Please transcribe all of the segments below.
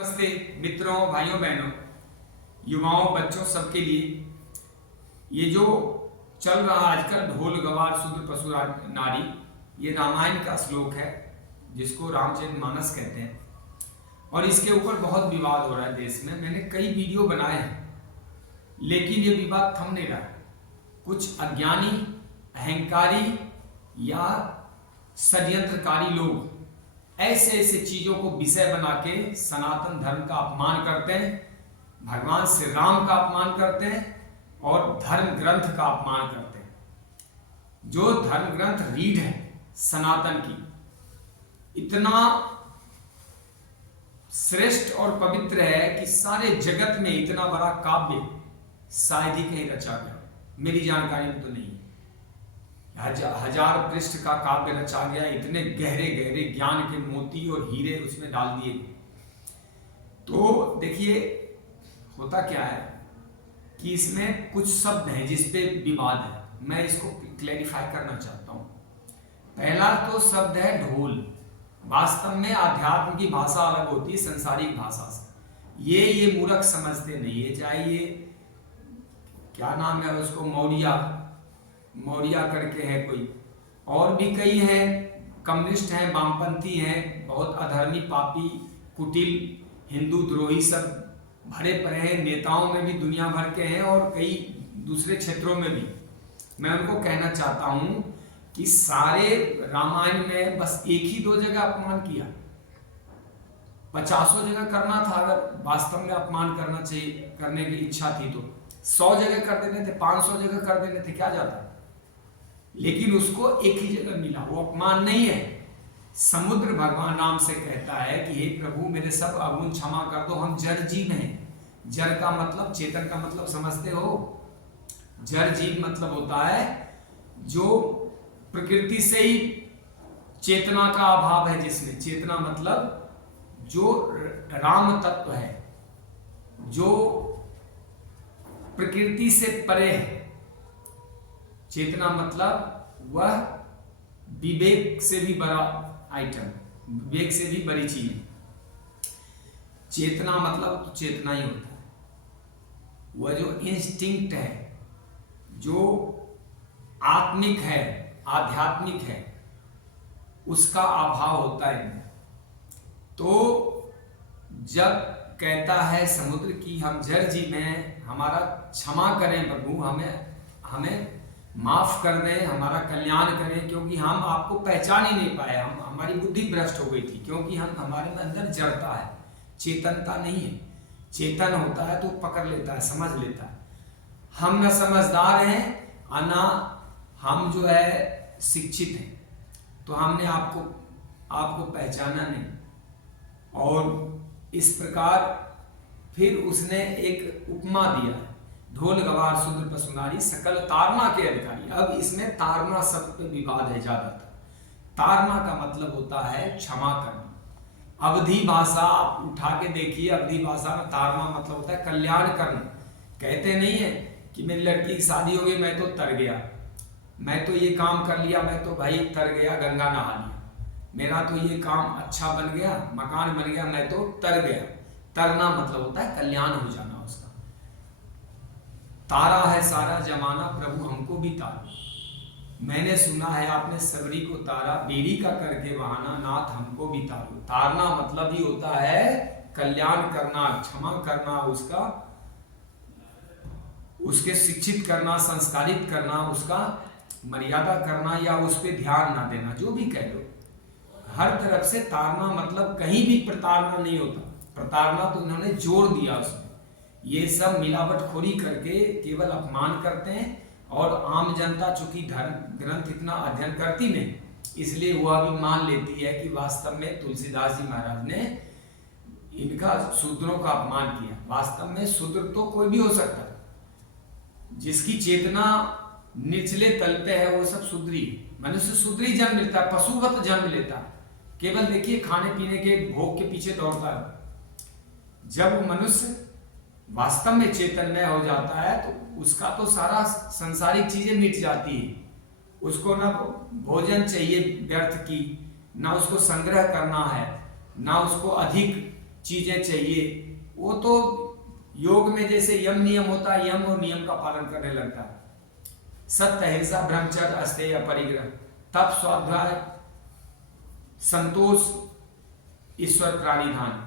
नमस्ते मित्रों, भाइयों बहनों, युवाओं, बच्चों, सबके लिए ये जो चल रहा आजकल ढोल गवार शूद्र पशु नारी, ये रामायण का श्लोक है जिसको रामचरितमानस कहते हैं। और इसके ऊपर बहुत विवाद हो रहा है देश में। मैंने कई वीडियो बनाए हैं, लेकिन ये विवाद थम नहीं रहा। कुछ अज्ञानी, अहंकारी या षड्यंत्रकारी लोग ऐसे ऐसे चीजों को विषय बना के सनातन धर्म का अपमान करते हैं, भगवान श्री राम का अपमान करते हैं और धर्म ग्रंथ का अपमान करते हैं। जो धर्म ग्रंथ रीढ़ है सनातन की, इतना श्रेष्ठ और पवित्र है कि सारे जगत में इतना बड़ा काव्य शायद ही कहीं रचा गया, मेरी जानकारी में तो नहीं। हजार पृष्ठ का काव्य रचा गया, इतने गहरे गहरे ज्ञान के मोती और हीरे उसमें डाल दिए गए। तो देखिए होता क्या है कि इसमें कुछ शब्द हैं जिस पे विवाद है, मैं इसको क्लैरिफाई करना चाहता हूं। पहला तो शब्द है ढोल। वास्तव में आध्यात्म की भाषा अलग होती है संसारिक भाषा से। ये मूर्ख समझते नहीं है। चाहे ये क्या नाम है उसको, मौर्या करके है कोई, और भी कई हैं, कम्युनिस्ट हैं, वामपंथी हैं, बहुत अधर्मी, पापी, कुटिल, हिंदू द्रोही सब भरे पड़े हैं। नेताओं में भी दुनिया भर के हैं और कई दूसरे क्षेत्रों में भी। मैं उनको कहना चाहता हूं कि सारे रामायण में बस एक ही दो जगह अपमान किया, 50 जगह करना था। अगर वास्तव में अपमान करना चाहिए, करने की इच्छा थी तो 100 जगह कर देने थे, 500 जगह कर देने थे, क्या जाता। लेकिन उसको एक ही जगह मिला, वो अपमान नहीं है। समुद्र भगवान राम से कहता है कि हे प्रभु, मेरे सब अवगुण क्षमा कर दो, हम जड़ जीव हैं। जड़ का मतलब, चेतन का मतलब समझते हो? जड़ जीव मतलब होता है जो प्रकृति से ही चेतना का अभाव है, जिसमें चेतना मतलब जो राम तत्व है, जो प्रकृति से परे है। चेतना मतलब वह विवेक से भी बड़ा आइटम, विवेक से भी बड़ी चीज है। चेतना मतलब तो चेतना ही होता है, वह जो इंस्टिंक्ट है, जो आत्मिक है, आध्यात्मिक है, उसका अभाव होता है। तो जब कहता है समुद्र की हम जड़ जीव हैं, हमारा क्षमा करें प्रभु, हमें माफ कर दें, हमारा कल्याण करें, क्योंकि हम आपको पहचान ही नहीं पाए, हमारी बुद्धि भ्रष्ट हो गई थी, क्योंकि हमारे में अंदर जड़ता है, चेतनता नहीं है। चेतन होता है तो पकड़ लेता है, समझ लेता है। हम न समझदार हैं और ना हम जो है शिक्षित हैं, तो हमने आपको पहचाना नहीं। और इस प्रकार फिर उसने एक उपमा दिया है, ढोल गवार शूद्र पशु नारी सकल तारमा के अधिकारी। अब इसमें तारमा शब्द पे विवाद है ज्यादातर। तारमा का मतलब होता है क्षमा करना। अवधि भाषा आप उठा के देखिए, अवधि भाषा में तारमा मतलब होता है कल्याण करना। कहते नहीं है कि मेरी लड़की की शादी हो गई, मैं तो तर गया, मैं तो ये काम कर लिया, मैं तो भाई तर गया, गंगा नहा लिया, मेरा तो ये काम अच्छा बन गया, मकान बन गया, मैं तो तर गया। तरना मतलब होता है कल्याण हो जाना उसका। तारा है सारा जमाना, प्रभु हमको भी तारा। मैंने सुना है आपने सबरी को तारा, बेरी का करके बहाना, नाथ हमको भी तारो। तारना मतलब ही होता है कल्याण करना, क्षमा करना, उसके शिक्षित करना, संस्कारित करना, उसका मर्यादा करना या उस पर ध्यान ना देना, जो भी कह लो। हर तरफ से तारना मतलब कहीं भी प्रताड़ना नहीं होता। प्रताड़ना तो इन्होंने जोड़ दिया उसमें। ये सब मिलावटखोरी करके केवल अपमान करते हैं। और आम जनता चूंकि धर्म ग्रंथ इतना अध्ययन करती नहीं, इसलिए वह भी मान लेती है कि वास्तव में तुलसीदास जी महाराज ने इनका शूद्रों का अपमान किया। वास्तव में शूद्र तो कोई भी हो सकता है, जिसकी चेतना निचले तल पे है वो सब शूद्री। मनुष्य शूद्री जन्म लेता है, पशुवत जन्म लेता है। केवल देखिए खाने पीने के भोग के पीछे दौड़ता है। जब मनुष्य वास्तव में चेतनमय हो जाता है तो उसका तो सारा संसारिक चीजें मिट जाती है। उसको ना भोजन चाहिए व्यर्थ की, ना उसको संग्रह करना है, ना उसको अधिक चीजें चाहिए, वो तो योग में जैसे यम नियम होता है, यम और नियम का पालन करने लगता है। सत्य, अहिंसा, ब्रह्मचर्य, अस्तेय, अपरिग्रह, तप, स्वाध्याय, संतोष, ईश्वर प्राणिधान।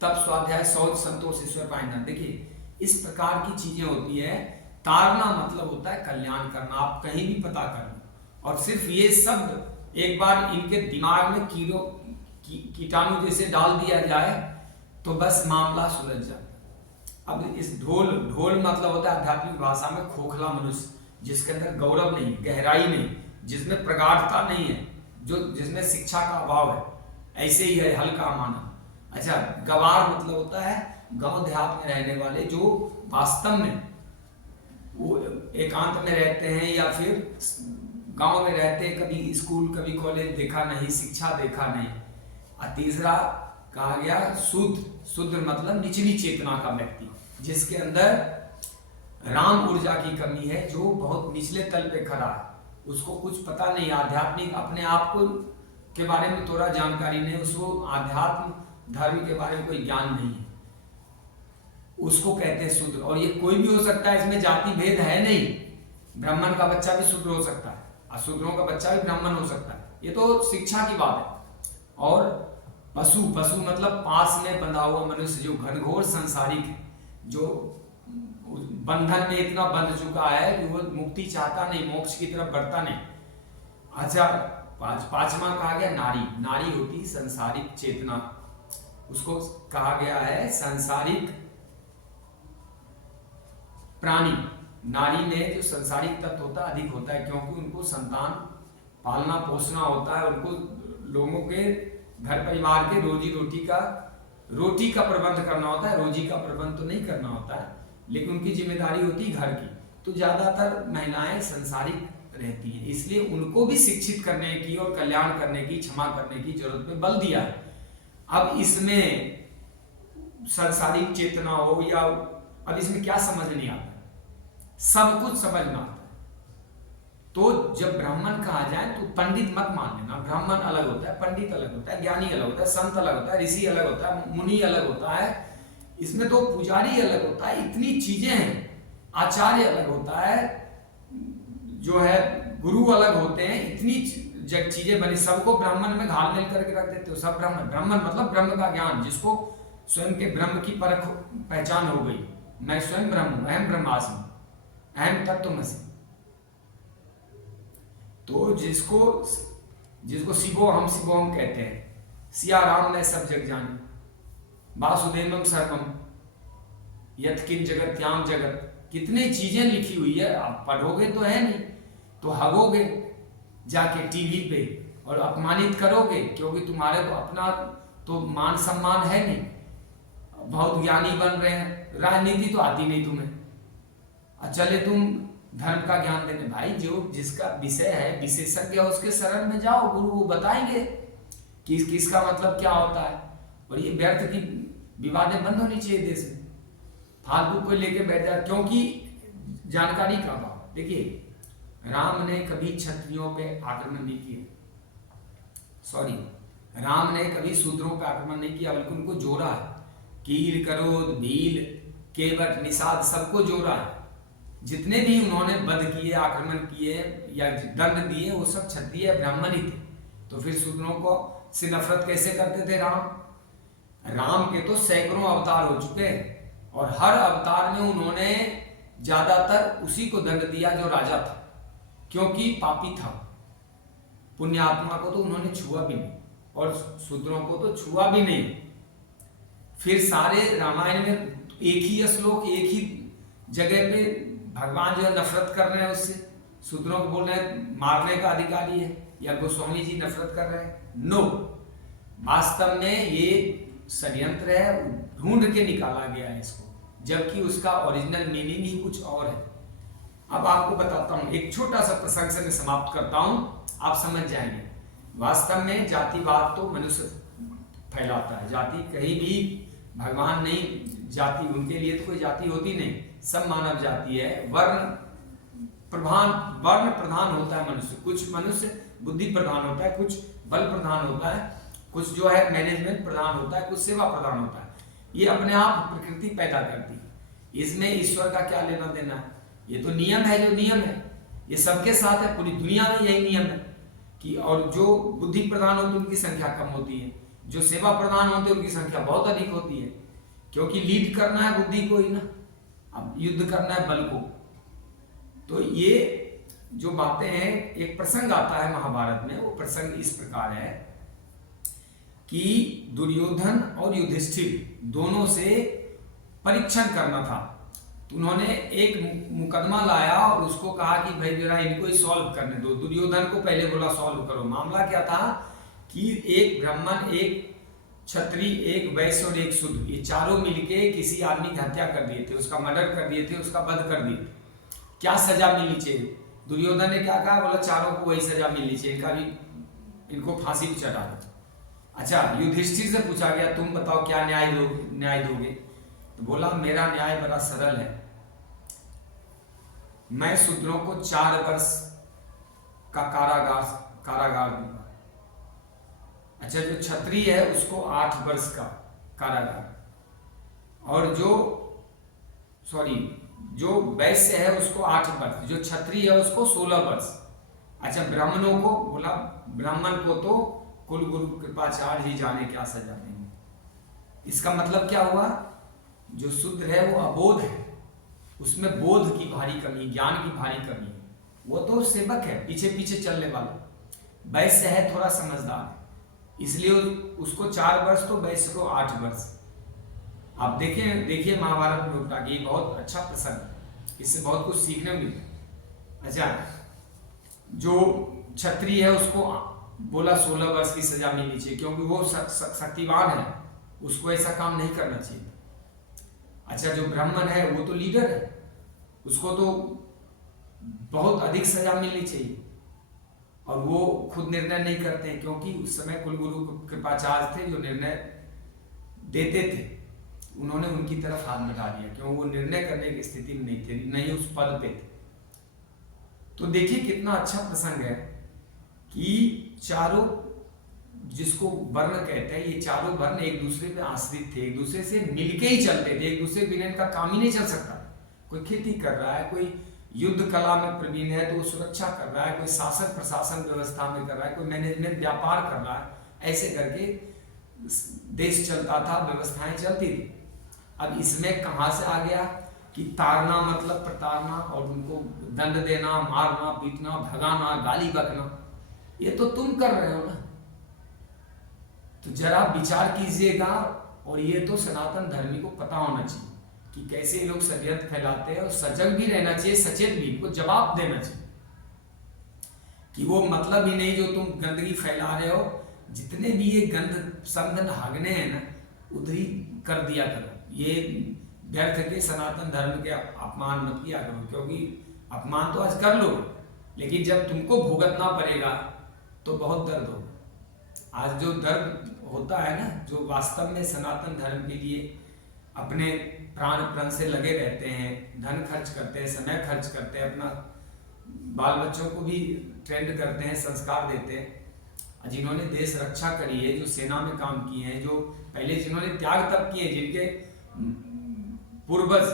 तप, स्वाध्याय, शौच, संतोष, ईश्वर प्राणिधान। देखिए इस प्रकार की चीजें होती है। तारना मतलब होता है कल्याण करना, आप कहीं भी पता कर लो। और सिर्फ ये शब्द एक बार इनके दिमाग में कीटाणु जैसे डाल दिया जाए तो बस मामला सुलझ जाता है। अब इस ढोल मतलब होता है आध्यात्मिक भाषा में खोखला मनुष्य, जिसके अंदर गौरव नहीं, गहराई नहीं, जिसमें प्रगाढ़ता नहीं है, जिसमें शिक्षा का अभाव है, ऐसे ही है हल्का मानव। अच्छा, गवार मतलब होता है गांव देहात में रहने वाले, जो वास्तव में वो एकांत में रहते हैं या फिर गांव में रहते हैं, कभी स्कूल कभी कॉलेज देखा नहीं, शिक्षा देखा नहीं। और तीसरा कहा गया शुद्ध मतलब निचली चेतना का व्यक्ति, जिसके अंदर राम ऊर्जा की कमी है, जो बहुत निचले तल पे खड़ा है, उसको कुछ पता नहीं, आध्यात्मिक अपने आप को के बारे में थोड़ा जानकारी नहीं, उसको आध्यात्म धर्म के बारे में कोई ज्ञान नहीं है, उसको कहते हैं शूद्र। और ये कोई भी हो सकता है, इसमें जाति भेद है नहीं। ब्राह्मण का बच्चा भी शूद्र हो सकता है, अशूद्रों का बच्चा भी ब्राह्मण हो सकता है, ये तो शिक्षा की बात है। और पशु मतलब पास में बंधा हुआ मनुष्य, जो घनघोर सांसारिक है, जो बंधन में इतना बंध चुका है कि वो मुक्ति चाहता नहीं, मोक्ष की तरफ बढ़ता नहीं। अच्छा, पांचवा कहा गया नारी होती सांसारिक चेतना, उसको कहा गया है सांसारिक प्राणी। नारी में जो सांसारिक तत्व होता है अधिक होता है, क्योंकि उनको संतान पालना पोसना होता है, उनको लोगों के घर परिवार के रोटी का प्रबंध करना होता है, रोजी का प्रबंध तो नहीं करना होता है, लेकिन उनकी जिम्मेदारी होती है घर की। तो ज्यादातर महिलाएं सांसारिक रहती हैं, इसलिए उनको भी शिक्षित करने की और कल्याण करने की, क्षमा करने की जरूरत पे बल दिया है। अब इसमें सांसारिक चेतना हो या, अब इसमें क्या समझ नहीं आता, सब कुछ समझ में आता है। तो जब ब्राह्मण कहा जाए तो पंडित मत मान लेना, ब्राह्मण अलग होता है, पंडित अलग होता है, ज्ञानी अलग होता है, संत अलग होता है, ऋषि अलग होता है, मुनि अलग होता है, इसमें तो पुजारी अलग होता है, इतनी चीजें हैं, आचार्य अलग होता है, जो है गुरु अलग होते हैं, इतनी चीजें बनी, सबको ब्राह्मण में घाल मिल करके रख देते हो, सब ब्राह्मण मतलब ब्रह्म का ज्ञान, जिसको स्वयं के ब्रह्म की परख पहचान हो गई, मैं स्वयं ब्रह्म हूं, अहम ब्रह्मास्मि, अहम तत्त्वमसि। तो जिसको शिवोहम कहते हैं, सिया राम मैं सब जग जान, वासुदेवम सर्वम यत्किंच जगत्याम जगत, कितनी चीजें लिखी हुई है, आप पढ़ोगे तो है नहीं, तो हगोगे जाके टीवी पे और अपमानित करोगे, क्योंकि तुम्हारे को अपना तो मान सम्मान है नहीं, बहुत ज्ञानी बन रहे हैं, राजनीति तो आती नहीं तुम्हें, चले तुम धर्म का ज्ञान देने। भाई जो जिसका विषय है, विशेषज्ञ है, उसके शरण में जाओ, गुरु वो बताएंगे कि किसका मतलब क्या होता है। और ये व्यर्थ की विवादें बंद होनी चाहिए देश में, फालतू को लेके बैठ जाए, क्योंकि जानकारी का अभाव। देखिए राम ने कभी क्षत्रियों पे आक्रमण नहीं किया, सॉरी, राम ने कभी शूद्रों पे आक्रमण नहीं किया, बल्कि उनको जोड़ा है, कील करोध भील केवट निषाद सबको जोड़ा है। जितने भी उन्होंने वध किए, आक्रमण किए या दंड दिए, वो सब क्षत्रिय ब्राह्मण ही थे। तो फिर शूद्रों को से नफरत कैसे करते थे राम के तो सैकड़ों अवतार हो चुके हैं, और हर अवतार में उन्होंने ज्यादातर उसी को दंड दिया जो राजा था, क्योंकि पापी था। पुण्यात्मा को तो उन्होंने छुआ भी नहीं, और शूद्रों को तो छुआ भी नहीं। फिर सारे रामायण में एक ही श्लोक, एक ही जगह पे भगवान जो है नफरत कर रहे हैं उससे, शूद्रों को बोल रहे हैं मारने का अधिकारी है, या गोस्वामी जी नफरत कर रहे हैं। नो, वास्तव में ये षड्यंत्र है, ढूंढ के निकाला गया है इसको, जबकि उसका ओरिजिनल मीनिंग ही कुछ और है। अब आपको बताता हूं, एक छोटा सा प्रसंग से मैं समाप्त करता हूं, आप समझ जाएंगे। वास्तव में जातिवाद तो मनुष्य फैलाता है, जाति कहीं भी भगवान नहीं, जाति उनके लिए तो कोई जाति होती नहीं, सब मानव जाति है। वर्ण प्रधान होता है मनुष्य, कुछ मनुष्य बुद्धि प्रधान होता है, कुछ बल प्रधान होता है। कुछ जो है मैनेजमेंट प्रधान होता है, कुछ सेवा प्रधान होता है। ये अपने आप प्रकृति पैदा करती है, इसमें ईश्वर का क्या लेना देना है। ये तो नियम है, जो नियम है ये सबके साथ है, पूरी दुनिया में यही नियम है कि और जो बुद्धि प्रधान होती है उनकी संख्या कम होती है, जो सेवा प्रधान होते हैं उनकी संख्या बहुत अधिक होती है, क्योंकि लीड करना है बुद्धि को ही ना, अब युद्ध करना है बल को। तो ये जो बातें हैं, एक प्रसंग आता है महाभारत में, वो प्रसंग इस प्रकार है कि दुर्योधन और युधिष्ठिर दोनों से परीक्षण करना था। तो उन्होंने एक मुकदमा लाया और उसको कहा कि भाई जरा इनको ही सॉल्व करने दो। दुर्योधन को पहले बोला सॉल्व करो। मामला क्या था कि एक ब्राह्मण, एक क्षत्रिय, एक वैश्य और एक शूद्र, ये चारों मिलके किसी आदमी की हत्या कर दिए थे, उसका मर्डर कर दिए थे, उसका वध कर दिए थे। क्या सजा मिलनी चाहिए? दुर्योधन ने क्या कहा? बोला चारों को वही सजा मिलनी चाहिए, इनका भी, इनको फांसी पे चढ़ा दो। अच्छा, युधिष्ठिर से पूछा गया तुम बताओ क्या न्याय दोगे? तो बोला मेरा न्याय बड़ा सरल है, मैं शूद्रों को 4 वर्ष का कारागार दूंगा। अच्छा, जो क्षत्रिय है उसको 8 वर्ष का कारागार, और जो वैश्य है उसको 8 वर्ष, जो क्षत्रिय है उसको 16 वर्ष। अच्छा, ब्राह्मणों को बोला ब्राह्मण को तो कुल गुरु कृपाचार्य ही जाने क्या सजा देंगे। इसका मतलब क्या हुआ? जो शूद्र है वो अबोध है, उसमें बोध की भारी कमी, ज्ञान की भारी कमी है, वो तो सेवक है, पीछे पीछे चलने वाला। वैश्य है थोड़ा समझदार, इसलिए उसको 4 वर्ष तो वैश्य को 8 वर्ष। आप देखिए महाभारत में उठा कि बहुत अच्छा प्रसंग है, इससे बहुत कुछ सीखने को मिलता। अच्छा, जो क्षत्रिय है उसको बोला 16 वर्ष की सजा मिलनी चाहिए, क्योंकि वो शक्तिवान है, उसको ऐसा काम नहीं करना चाहिए। अच्छा, जो ब्राह्मण है वो तो लीडर है, उसको तो बहुत अधिक सजा मिलनी चाहिए, और वो खुद निर्णय नहीं करते हैं, क्योंकि उस समय कुलगुरु कृपाचार्य थे जो निर्णय देते थे, उन्होंने उनकी तरफ हाथ बढ़ा दिया, क्यों वो निर्णय करने की स्थिति में नहीं थे, नहीं उस पद पे थे। तो देखिए कितना अच्छा प्रसंग है कि चारों, जिसको वर्ण कहते हैं, ये चारों वर्ण एक दूसरे पे आश्रित थे, एक दूसरे से मिलके ही चलते थे, एक दूसरे बिना इनका काम ही नहीं चल सकता। कोई खेती कर रहा है, कोई युद्ध कला में प्रवीण है तो वो सुरक्षा कर रहा है, कोई शासन प्रशासन व्यवस्था में कर रहा है, कोई मैनेजमेंट व्यापार कर रहा है, ऐसे करके देश चलता था, व्यवस्थाएं चलती थी। अब इसमें कहां से आ गया कि ताड़ना मतलब प्रताड़ना, और उनको दंड देना, मारना, पीटना, भगाना, गाली बकना, ये तो तुम कर रहे हो ना। तो जरा विचार कीजिएगा, और ये तो सनातन धर्मी को पता होना चाहिए कि कैसे लोग षड्यंत्र फैलाते हैं, और सजग भी रहना चाहिए, सचेत भी, इनको जवाब देना चाहिए कि वो मतलब ही नहीं जो तुम गंदगी फैला रहे हो, जितने भी ये गंद संगन हागने हैं ना, उधरी कर दिया करो। ये व्यर्थ के सनातन धर्म के अपमान मत किया करो, क्योंकि अपमान तो आज कर लो, लेकिन जब तुमको भुगतना पड़ेगा तो बहुत दर्द होगा। आज जो दर्द होता है ना, जो वास्तव में सनातन धर्म के लिए अपने प्राण प्रण से लगे रहते हैं, धन खर्च करते हैं, समय खर्च करते हैं, अपना बाल बच्चों को भी ट्रेंड करते हैं, संस्कार देते हैं, जिन्होंने देश रक्षा करी है, जो सेना में काम किए हैं, जो पहले जिन्होंने त्याग तक किए, जिनके पूर्वज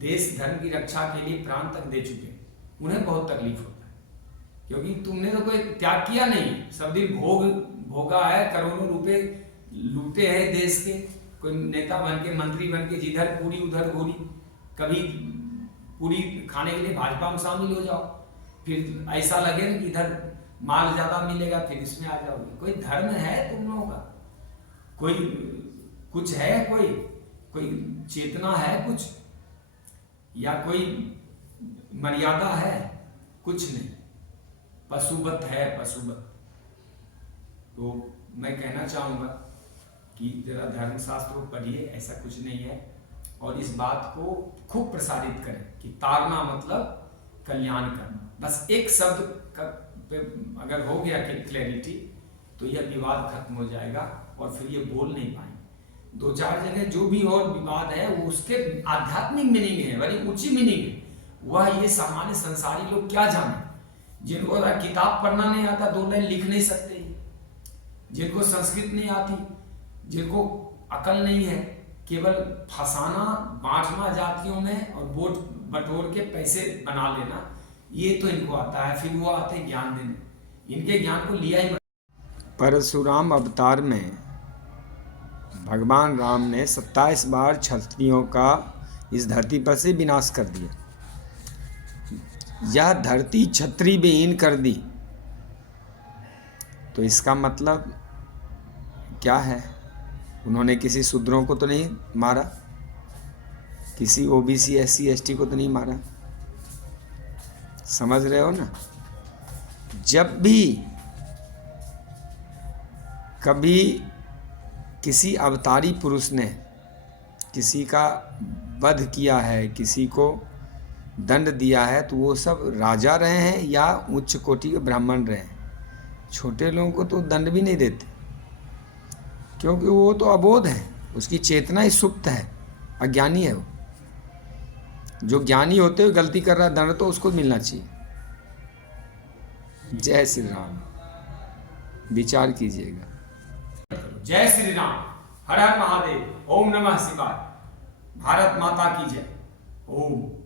देश धर्म की रक्षा के लिए प्राण तक दे चुके, उन्हें बहुत तकलीफ होता है, क्योंकि तुमने तो कोई त्याग किया नहीं, सब दिन भोगा है, करोड़ों रुपए लूटे हैं देश के, कोई नेता बन के, मंत्री बन के, जिधर पूरी उधर गोली, कभी पूरी खाने के लिए भाजपा में शामिल हो जाओ, फिर ऐसा लगे कि इधर माल ज्यादा मिलेगा, फिर इसमें आ जाओगे। कोई धर्म है तुम लोगों का? कोई कुछ है? कोई चेतना है कुछ, या कोई मर्यादा है? कुछ नहीं, पशुवत है, पशुवत। तो मैं कहना चाहूंगा कि जरा धर्मशास्त्र को पढ़िए, ऐसा कुछ नहीं है, और इस बात को खूब प्रसारित करें कि ताड़ना मतलब कल्याण करना। बस एक शब्द पे अगर हो गया क्लैरिटी, तो यह विवाद खत्म हो जाएगा, और फिर ये बोल नहीं पाएंगे। 2-4 जगह जो भी और विवाद है वो उसके आध्यात्मिक मीनिंग है, बड़ी ऊंची मीनिंग है, वह ये सामान्य संसारी लोग क्या जाने, जिनको किताब पढ़ना नहीं आता, 2 लाइन लिख नहीं सकते, जिनको संस्कृत नहीं आती, जिनको अकल नहीं है, केवल फंसाना, बांटना जातियों में और वोट बटोर के पैसे बना लेना, ये तो इनको आता है। फिर वो आते ज्ञान देने, इनके ज्ञान को लिया ही। परशुराम अवतार में भगवान राम ने 27 बार क्षत्रियों का इस धरती पर से विनाश कर दिया। यह धरती क्षत्रिय विहीन कर दी, तो इसका मतलब क्या है? उन्होंने किसी शूद्रों को तो नहीं मारा, किसी ओबीसी एससी एसटी को तो नहीं मारा। समझ रहे हो ना? जब भी कभी किसी अवतारी पुरुष ने किसी का वध किया है, किसी को दंड दिया है, तो वो सब राजा रहे हैं या उच्च कोटि के ब्राह्मण रहे हैं। छोटे लोगों को तो दंड भी नहीं देते, क्योंकि वो तो अबोध है, उसकी चेतना ही सुप्त है, अज्ञानी है वो। जो ज्ञानी होते हुए गलती कर रहा है, दंड तो उसको मिलना चाहिए। जय श्री राम, विचार कीजिएगा। जय श्री राम, हर हर महादेव, ओम नमः शिवाय, भारत माता की जय। ओम।